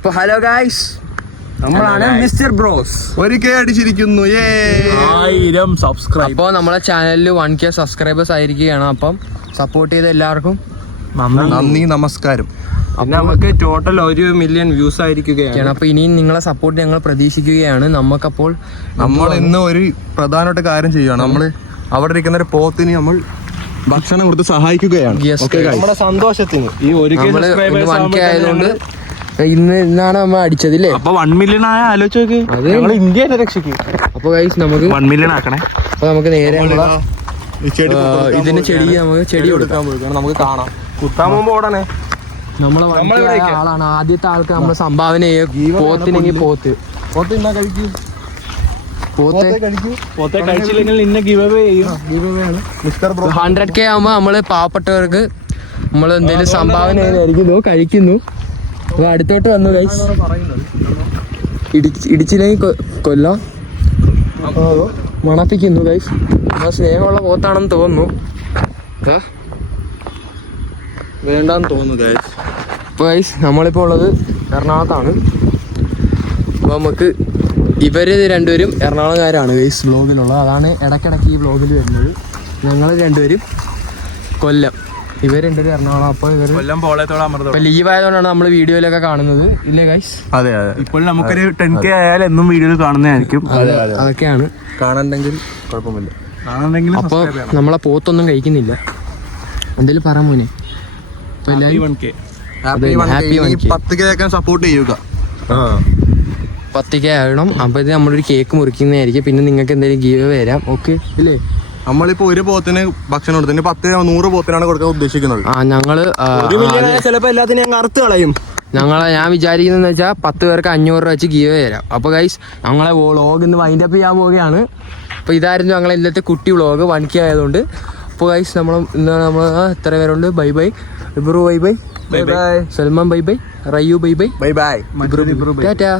അപ്പൊ hello guys, നമ്മളാണ് mister bros. ഒരിക്കൽ അടിച്ചിരിക്കുന്നു 1000 സബ്സ്ക്രൈബ്. അപ്പോൾ നമ്മളെ ചാനലിൽ 1K സബ്സ്ക്രൈബേഴ്സ് ആയിരിക്കുകയാണ്. അപ്പം സപ്പോർട്ട് ചെയ്ത എല്ലാവർക്കും നന്ദി, നമസ്കാരം. പിന്നെ നമുക്ക് ടോട്ടൽ 1 മില്യൺ വ്യൂസ് ആയിരിക്കുകയാണ്. അപ്പൊ ഇനിയും നിങ്ങളെ സപ്പോർട്ട് ഞങ്ങൾ പ്രതീക്ഷിക്കുകയാണ്. നമുക്കപ്പോൾ നമ്മൾ ഇന്ന് ഒരു പ്രധാനപ്പെട്ട കാര്യം ചെയ്യുകയാണ്. നമ്മൾ അവിടെ ഇരിക്കുന്ന ഒരു പോത്തിന് നമ്മൾ ഭക്ഷണം കൊടുത്ത് സഹായിക്കുകയാണ്. നമ്മുടെ സന്തോഷത്തിന് ഈ 1K ആയതുകൊണ്ട് ഇന്നാണ് നമ്മൾ അടിച്ചതില്ലേ. അപ്പൊ 1 മില്യൺ ആയ ആലോചിച്ച് നോക്ക്, ഇന്ത്യ രക്ഷിക്കും. അപ്പൊ ഗൈസ് നമുക്ക് 1 മില്യൺ ആക്കണേ. അപ്പൊ നമുക്ക് നേരെ ഇതിന് ചെടി നമുക്ക് ചെടി കൊടുക്കാൻ പോയിക്കണം. നമുക്ക് കാണാം. കുത്താൻ പോകുമ്പോ ഓടണേ. നമ്മളെ ആളാണ് ആദ്യത്തെ ആൾക്ക് നമ്മൾ സംഭാവന പോത്തിനെങ്കിൽ പോത്ത് ഇന്നാ കഴിക്കൂ. പോത്തെ കഴിച്ചില്ലെങ്കിൽ നിന്നെ ഗിവ് അവേ ചെയ്യും. 100K ആകുമ്പോ നമ്മള് പാവപ്പെട്ടവർക്ക് നമ്മൾ എന്തെങ്കിലും സംഭാവന ചെയ്യുന്നതായിരിക്കുന്നു. കഴിക്കുന്നു. അപ്പൊ അടുത്തോട്ട് വന്നു ഗൈസ്. ഇടിച്ചില്ലെങ്കിൽ കൊല്ലാം. മണപ്പിക്കുന്നു ഗൈസ്. നമ്മൾ സ്നേഹമുള്ള പോത്താണെന്ന് തോന്നുന്നു. വേണ്ടാന്ന് തോന്നുന്നു ഗൈസ്. അപ്പോൾ ഗൈസ് നമ്മളിപ്പോൾ ഉള്ളത് എറണാകുളത്താണ്. അപ്പോൾ നമുക്ക് ഇവര് രണ്ടുപേരും എറണാകുളംകാരാണ് ഗൈസ് വ്ളോഗിലുള്ള. അതാണ് ഇടയ്ക്കിടയ്ക്ക് ഈ വ്ളോഗിൽ വരുന്നത്. ഞങ്ങൾ രണ്ടുപേരും കൊല്ലം, ഇവർ രണ്ടുപേരും എറണാകുളം. അപ്പോൾ ഇവർ കൊല്ലം പോളയത്തോടെ അമൃതം. ഇപ്പം ലീവ് ആയതുകൊണ്ടാണ് നമ്മൾ വീഡിയോയിലൊക്കെ കാണുന്നത്, ഇല്ലേ ഗൈസ്? അതെ അതെ. ഇപ്പോൾ നമുക്കൊരു 10K ആയാലും എന്നും വീഡിയോയിൽ കാണുന്നതായിരിക്കും. അതൊക്കെയാണ് കാണണ്ടെങ്കിൽ കുഴപ്പമില്ല. അപ്പോൾ നമ്മളെ പോത്തൊന്നും കഴിക്കുന്നില്ല. എന്തെങ്കിലും പറ മോനെ. അപ്പോൾ എല്ലാവരും 1K ഹാപ്പി 10K സപ്പോർട്ട് ചെയ്യുക. 10K ആകണം. അപ്പോൾ ഇത് നമ്മളൊരു കേക്ക് മുറിക്കുന്നതായിരിക്കും. പിന്നെ നിങ്ങൾക്ക് എന്തെങ്കിലും ഗീവ് വരാം. ഓക്കെ ഇല്ലേ? നമ്മളിപ്പോ ഒരു പോത്തിന് ഭക്ഷണം കൊടുത്തു 100 പോത്തിനാണ് കൊടുക്കാൻ ഉദ്ദേശിക്കുന്നത്. ഞങ്ങള് ചിലപ്പോ എല്ലാത്തിനും ഞങ്ങൾ അറുത്ത് കളയും. ഞാൻ വിചാരിക്കുന്നതെന്ന് വെച്ചാൽ 10 പേർക്ക് 500 രൂപ വെച്ച് ഗീവ് തരാം. അപ്പോൾ ഗൈസ് ഞങ്ങളെ വ്ളോഗ് ഇന്ന് വൈൻഡ് അപ്പ് ചെയ്യാൻ പോവുകയാണ്. അപ്പോൾ ഇതായിരുന്നു ഞങ്ങളെ ഇന്നത്തെ കുട്ടി വ്ളോഗ് 1K ആയതുകൊണ്ട്. അപ്പോൾ ഗൈസ് നമ്മൾ എത്ര പേരുണ്ട്? Bye bye Ibru, bye bye bye bye Salman, bye bye Rayyu, bye bye bye bye Tata.